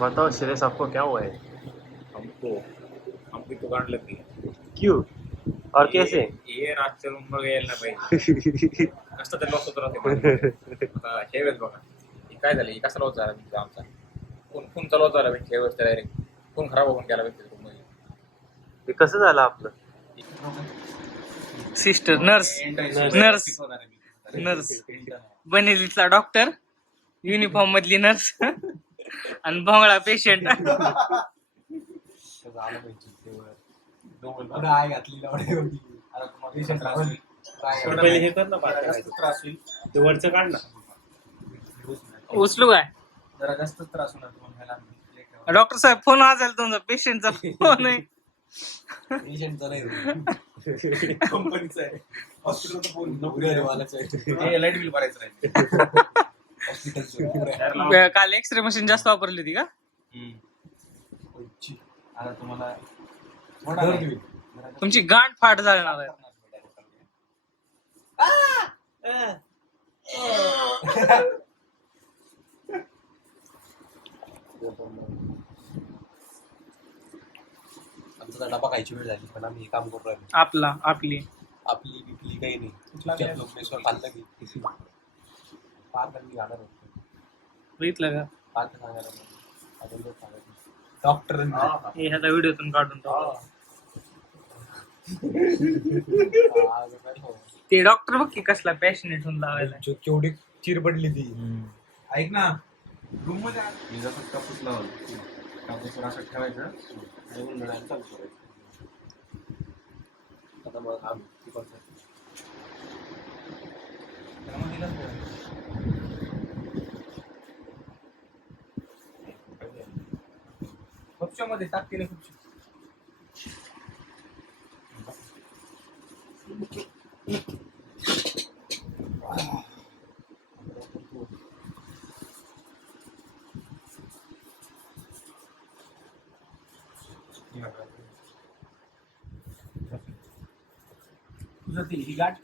बताओ श्रेयस, आपको क्या हुआ है? हमको हमको तो गांड लग गई. क्यों और कैसे? ये रातच्या रूम मध्ये यायला नाही पाहिजे. कसं तरी लॉस होत राहते माझ्या. आता हे वेळेस बघा हे काय झालं, हे कसा लॉस झाला तुमचा आमचा. फोन चालू झाला म्हणजे व्यवस्थित डायरेक्ट फोन खराब होऊन गेला व्यवस्थित रूम मध्ये. हे कसं झालं आपलं? सिस्टर नर्स बनेलीचा डॉक्टर, युनिफॉर्म मधली नर्स आणि भोंगळा पेशंट. पहिले हे कर ना, त्रास होईल ते वरचं काढ ना. उचलू काय जरा जास्त त्रास होणार तुम्हाला. डॉक्टर साहेब? फोन वाजायला तुमचा, पेशंटचा फोन आहे. पेशंटचा नाही, कंपनीचा आहे. हॉस्पिटलचा फोन लाईट बिल भरायचं नाही. हॉस्पिटलचं काल एक्सरे मशीन जास्त वापरली होती का? आता तुम्हाला तुमची गांठ फाट जाणार आहे. आमचा डबा खायची वेळ झाली पण आम्ही हे काम करू राहिलो. आपली आपली बिपली काही नाही. लोकेश्वर खाल्लं की पाच मी जाणार होतो. बघितलं का? पाच सांगायला डॉक्टर हे ह्याचा व्हिडिओतून काढून टाकू. ते डॉक्टर बघ की कसला पॅशनेट होऊन लावायला. केवढी चिर पडली ती. ऐक ना, रूम मध्ये मी जसं कापूस लावला कापूसवर असं ठेवायचं आणि उन्हाळ्यात चालू करायचं. आता मग आम्ही ती करतो. खुपशामध्ये टाकते ना खुपशी. तुझं ती ही गाठ